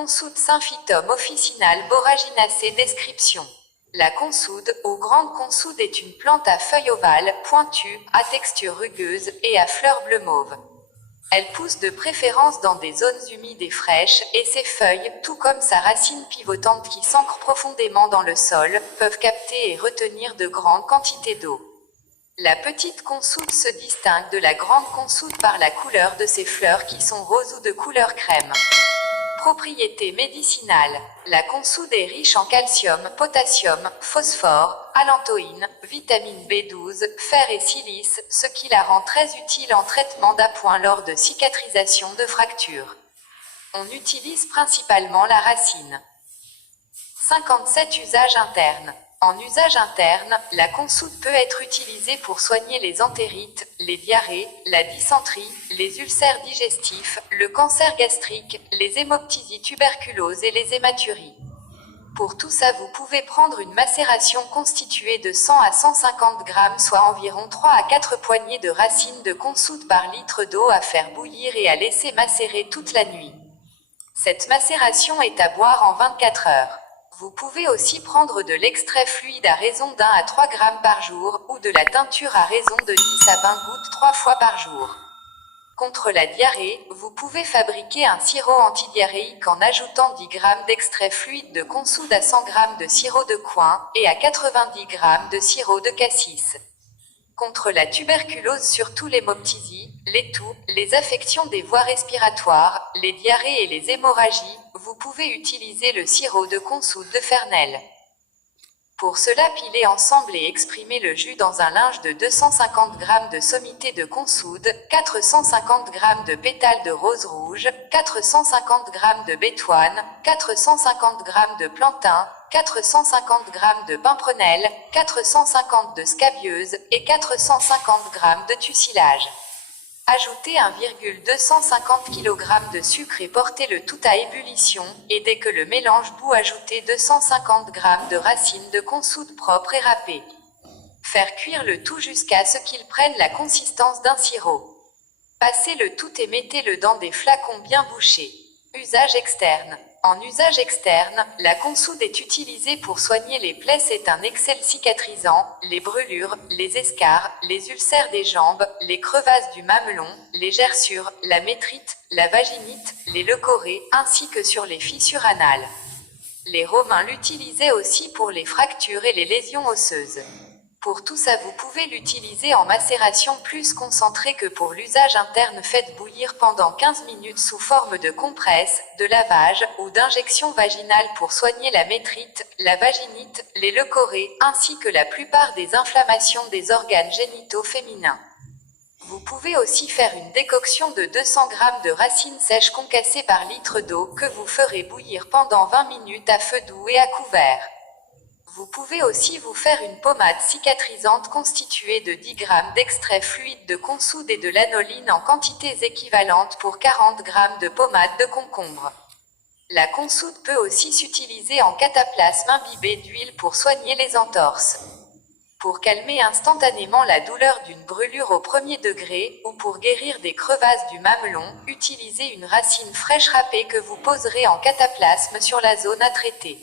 Consoude Symphytum officinale borraginacée. Description. La consoude, ou grande consoude, est une plante à feuilles ovales, pointues, à texture rugueuse, et à fleurs bleu mauve. Elle pousse de préférence dans des zones humides et fraîches, et ses feuilles, tout comme sa racine pivotante qui s'ancre profondément dans le sol, peuvent capter et retenir de grandes quantités d'eau. La petite consoude se distingue de la grande consoude par la couleur de ses fleurs qui sont roses ou de couleur crème. Propriétés médicinales. La consoude est riche en calcium, potassium, phosphore, allantoïne, vitamine B12, fer et silice, ce qui la rend très utile en traitement d'appoint lors de cicatrisation de fractures. On utilise principalement la racine. 57 usages internes. En usage interne, la consoude peut être utilisée pour soigner les entérites, les diarrhées, la dysenterie, les ulcères digestifs, le cancer gastrique, les hémoptysies tuberculoses et les hématuries. Pour tout ça, vous pouvez prendre une macération constituée de 100 à 150 grammes, soit environ 3 à 4 poignées de racines de consoude par litre d'eau à faire bouillir et à laisser macérer toute la nuit. Cette macération est à boire en 24 heures. Vous pouvez aussi prendre de l'extrait fluide à raison d'1 à 3 grammes par jour, ou de la teinture à raison de 10 à 20 gouttes 3 fois par jour. Contre la diarrhée, vous pouvez fabriquer un sirop antidiarrhéique en ajoutant 10 grammes d'extrait fluide de consoude à 100 grammes de sirop de coing, et à 90 grammes de sirop de cassis. Contre la tuberculose, surtout l'hémoptysie, les toux, les affections des voies respiratoires, les diarrhées et les hémorragies, vous pouvez utiliser le sirop de consoude de Fernel. Pour cela, pilez ensemble et exprimez le jus dans un linge de 250 g de sommité de consoude, 450 g de pétales de rose rouge, 450 g de bétoine, 450 g de plantain, 450 g de pimprenelle, 450 de scabieuse et 450 g de tussillage. Ajoutez 1,250 kg de sucre et portez le tout à ébullition, et dès que le mélange bout, ajoutez 250 g de racines de consoude propres et râpées. Faire cuire le tout jusqu'à ce qu'il prenne la consistance d'un sirop. Passez le tout et mettez-le dans des flacons bien bouchés. Usage externe. En usage externe, la consoude est utilisée pour soigner les plaies. C'est un excellent cicatrisant, les brûlures, les escarres, les ulcères des jambes, les crevasses du mamelon, les gerçures, la métrite, la vaginite, les leucorrhées, ainsi que sur les fissures anales. Les Romains l'utilisaient aussi pour les fractures et les lésions osseuses. Pour tout ça, vous pouvez l'utiliser en macération plus concentrée que pour l'usage interne. Faites bouillir pendant 15 minutes sous forme de compresse, de lavage ou d'injection vaginale pour soigner la métrite, la vaginite, les leucorrhées, ainsi que la plupart des inflammations des organes génitaux féminins. Vous pouvez aussi faire une décoction de 200 g de racines sèches concassées par litre d'eau que vous ferez bouillir pendant 20 minutes à feu doux et à couvert. Vous pouvez aussi vous faire une pommade cicatrisante constituée de 10 g d'extrait fluide de consoude et de lanoline en quantités équivalentes pour 40 g de pommade de concombre. La consoude peut aussi s'utiliser en cataplasme imbibé d'huile pour soigner les entorses. Pour calmer instantanément la douleur d'une brûlure au premier degré, ou pour guérir des crevasses du mamelon, utilisez une racine fraîche râpée que vous poserez en cataplasme sur la zone à traiter.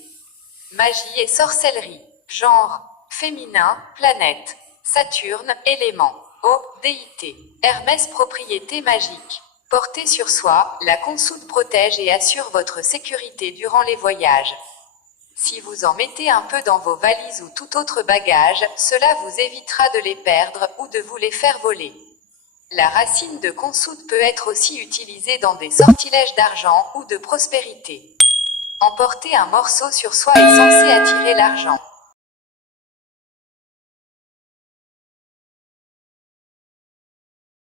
Magie et sorcellerie. Genre. Féminin, planète. Saturne, élément. Eau, déité. Hermès, propriété magique. Portée sur soi, la consoude protège et assure votre sécurité durant les voyages. Si vous en mettez un peu dans vos valises ou tout autre bagage, cela vous évitera de les perdre ou de vous les faire voler. La racine de consoude peut être aussi utilisée dans des sortilèges d'argent ou de prospérité. Emporter un morceau sur soi est censé attirer l'argent.